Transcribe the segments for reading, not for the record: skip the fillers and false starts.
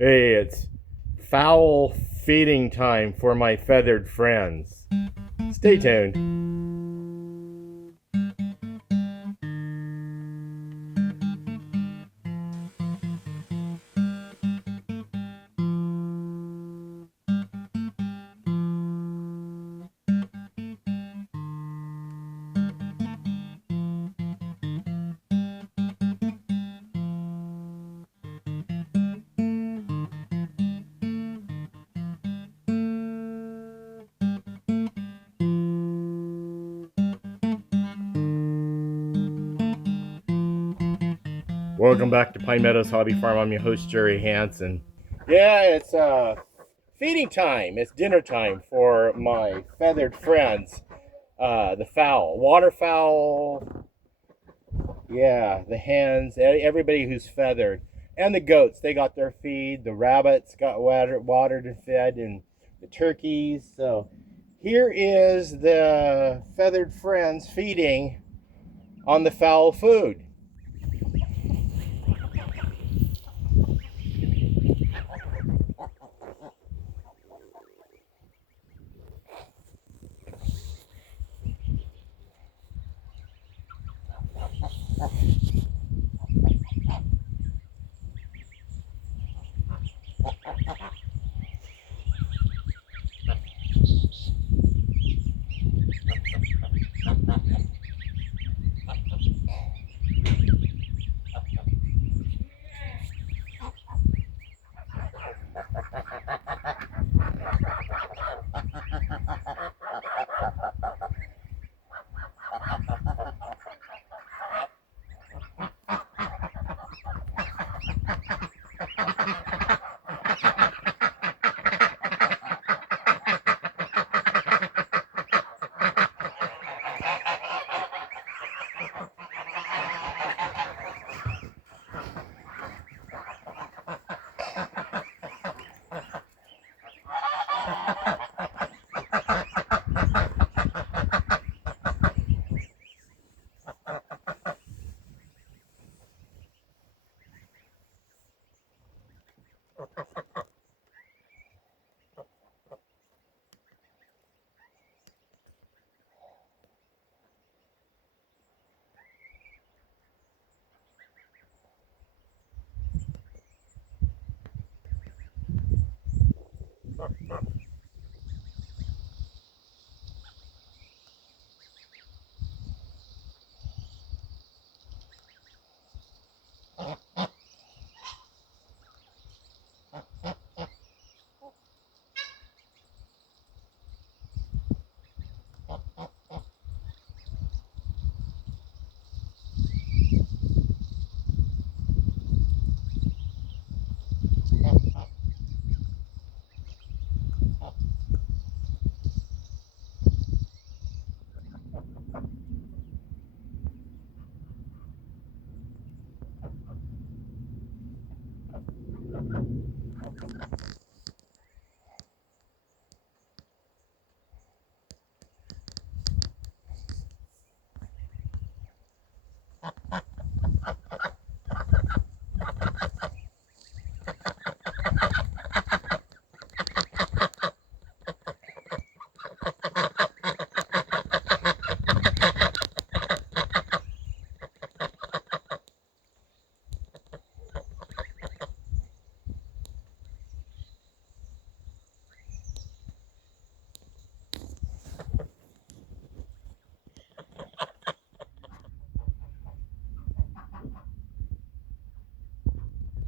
Hey, it's fowl feeding time for my feathered friends. Stay tuned. Welcome back to Pine Meadows Hobby Farm. I'm your host, Jerry Hansen. Yeah, it's feeding time. It's dinner time for my feathered friends. The fowl, waterfowl, yeah, the hens, everybody who's feathered. And the goats, they got their feed. The rabbits got watered and fed, and the turkeys. So here is the feathered friends feeding on the fowl food.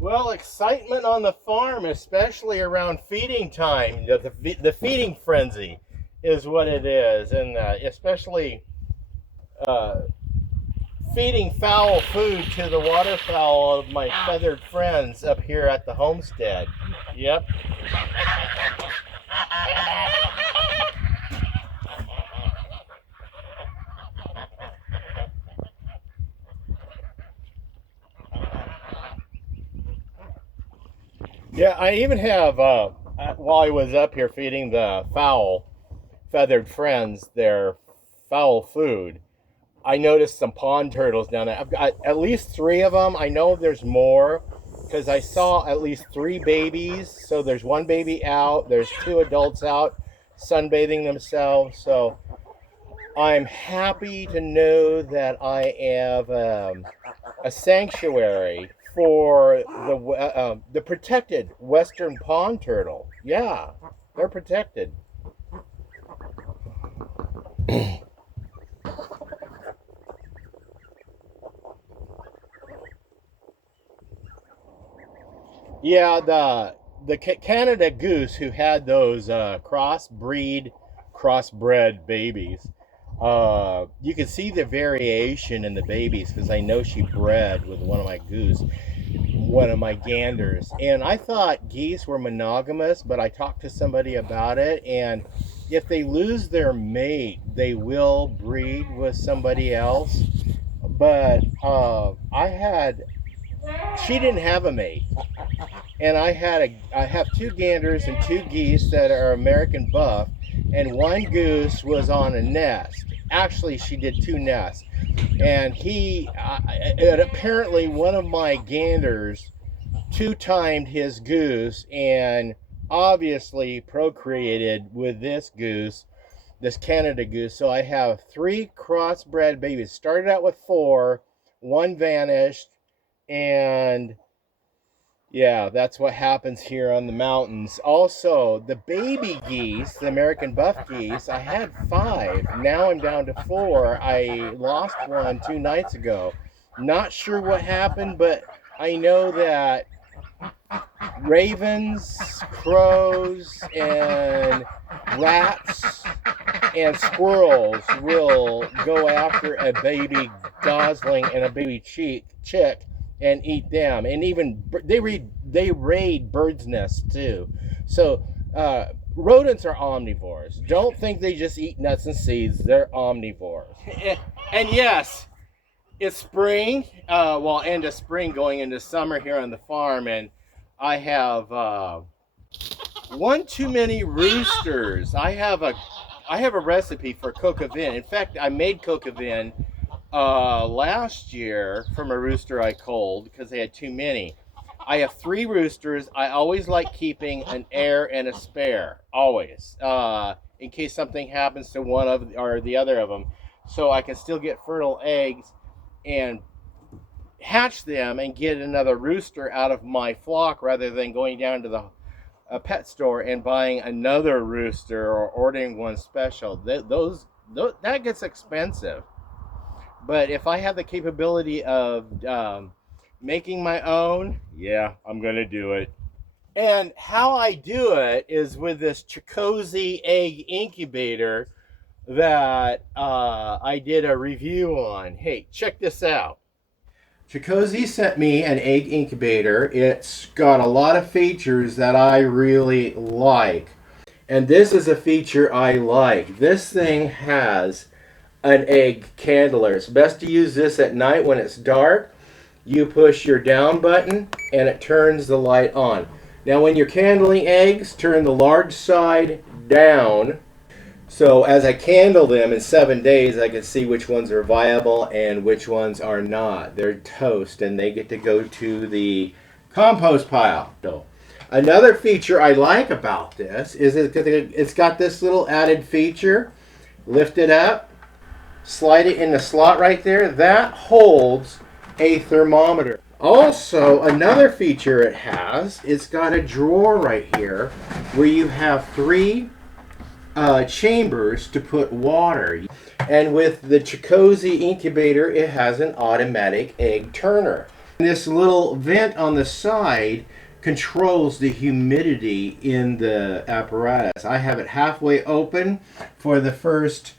Well, excitement on the farm, especially around feeding time. The feeding frenzy is what it is, and especially uh, feeding fowl food to the waterfowl of my feathered friends up here at the homestead. Yep. Yeah, I even have, while I was up here feeding the fowl, feathered friends, their fowl food, I noticed some pond turtles down there. I've got at least three of them. I know there's more, because I saw at least 3 babies. So there's 1 baby out, there's 2 adults out sunbathing themselves. So I'm happy to know that I have a sanctuary for the protected western pond turtle. Yeah, they're protected. Yeah, the Canada goose who had those crossbred babies. You can see the variation in the babies because I know she bred with one of my ganders. And I thought geese were monogamous, but I talked to somebody about it, and if they lose their mate, they will breed with somebody else. But she didn't have a mate, and I have 2 ganders and 2 geese that are American buff, and 1 goose was on a nest. Actually, she did 2 nests, and apparently one of my ganders 2-timed his goose and obviously procreated with this goose, this Canada goose. So I have 3 crossbred babies. Started out with 4, 1 vanished, and yeah, that's what happens here on the mountains. Also, the baby geese, the American buff geese, I had 5. Now I'm down to 4. I lost 1 2 nights ago. Not sure what happened, but I know that ravens, crows, and rats and squirrels will go after a baby gosling and a baby chick and eat them, and even they raid birds' nests too. So rodents are omnivores. Don't think they just eat nuts and seeds. They're omnivores. And yes, it's spring. Well, end of spring, going into summer here on the farm, and I have 1 too many roosters. I have a recipe for coq au vin. In fact, I made coq au vin last year from a rooster I culled because they had too many. I have 3 roosters. I always like keeping an heir and a spare, always, in case something happens to one of or the other of them, so I can still get fertile eggs and hatch them and get another rooster out of my flock rather than going down to the pet store and buying another rooster or ordering one special. That gets expensive. But if I have the capability of making my own, yeah, I'm going to do it. And how I do it is with this Chikozy egg incubator that I did a review on. Hey, check this out. Chikozy sent me an egg incubator. It's got a lot of features that I really like. And this is a feature I like. This thing has an egg candler. It's best to use this at night when it's dark. You push your down button and it turns the light on. Now when you're candling eggs, turn the large side down. So as I candle them in 7 days, I can see which ones are viable and which ones are not. They're toast and they get to go to the compost pile. So another feature I like about this is it's got this little added feature. Lift it up, slide it in the slot right there. That holds a thermometer. Also, another feature it has, it's got a drawer right here where you have 3 chambers to put water. And with the Chikozy incubator, it has an automatic egg turner. And this little vent on the side controls the humidity in the apparatus. I have it halfway open for the first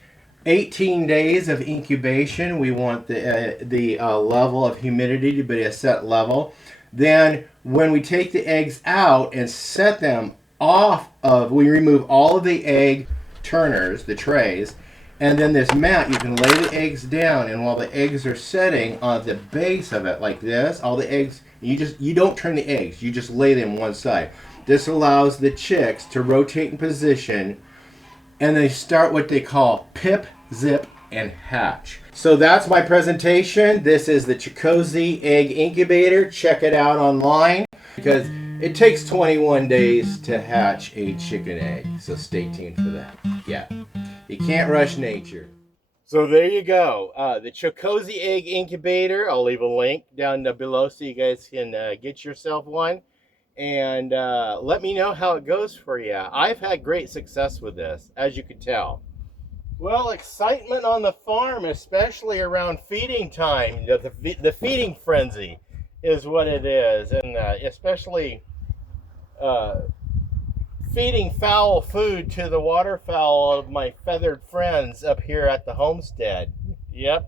18 days of incubation. We want the level of humidity to be a set level. Then when we take the eggs out and set them off of, we remove all of the egg turners, the trays, and then this mat, you can lay the eggs down, and while the eggs are setting on the base of it like this, all the eggs, you don't turn the eggs, you just lay them one side. This allows the chicks to rotate in position, and they start what they call pip, zip, and hatch. So that's my presentation. This is the Chikozy Egg Incubator. Check it out online because it takes 21 days to hatch a chicken egg. So stay tuned for that. Yeah, you can't rush nature. So there you go. The Chikozy Egg Incubator. I'll leave a link down below so you guys can get yourself one. And let me know how it goes for you. I've had great success with this, as you can tell. Well, excitement on the farm, especially around feeding time. The feeding frenzy is what it is. And especially feeding fowl food to the waterfowl of my feathered friends up here at the homestead. Yep.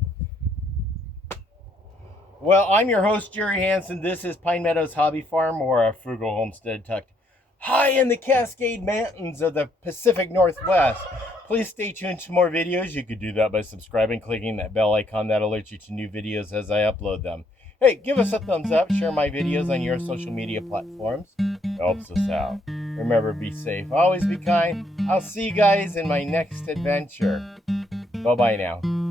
Well, I'm your host, Jerry Hansen. This is Pine Meadows Hobby Farm, or a frugal homestead tucked high in the Cascade Mountains of the Pacific Northwest. Please stay tuned to more videos. You could do that by subscribing, clicking that bell icon that alerts you to new videos as I upload them. Hey, give us a thumbs up, share my videos on your social media platforms. It helps us out. Remember, be safe, always be kind. I'll see you guys in my next adventure. Bye-bye now.